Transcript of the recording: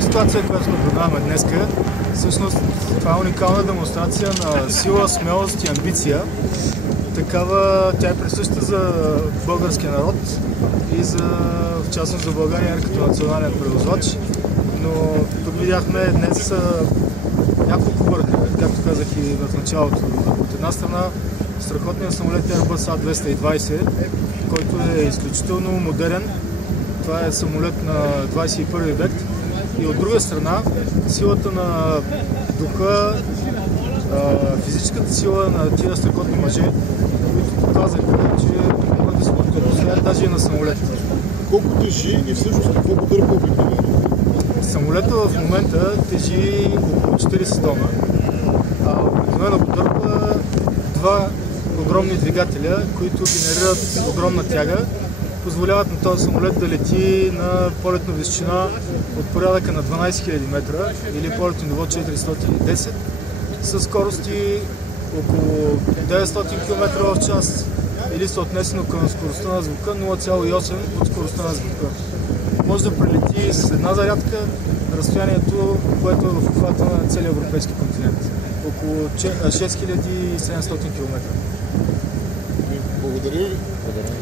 уникалната ситуация, която наблюдаваме днес. Всъщност това е уникална демонстрация на сила, смелост и амбиция. Такава тя е присъща за българския народ и в частност за България като национален превозвач. Но тук видяхме днес няколко върха, както казах и в началото. От една страна страхотният самолет Airbus A220, който е изключително модерен. Това е самолет на 21 век. И от друга страна силата на духа, физическата сила на тия страхотни мъже, които показаха, че могат да се противостоят даже и на самолет. Колко тежи и всъщност колко дърпа обикновено? Самолетът в момента тежи около 40 тона, а обикновено го дърпа два огромни двигателя, които генерират огромна тяга, позволяват на този самолет да лети на полетна височина от порядъка на 12 000 метра или полетно ниво 410 със скорости около 900 км в час или съотнесено към скоростта на звука 0,8 от скоростта на звука. Може да прелети с една зарядка разстоянието, което е в обхвата на целия европейски континент. Около 6700 км. Благодаря ви.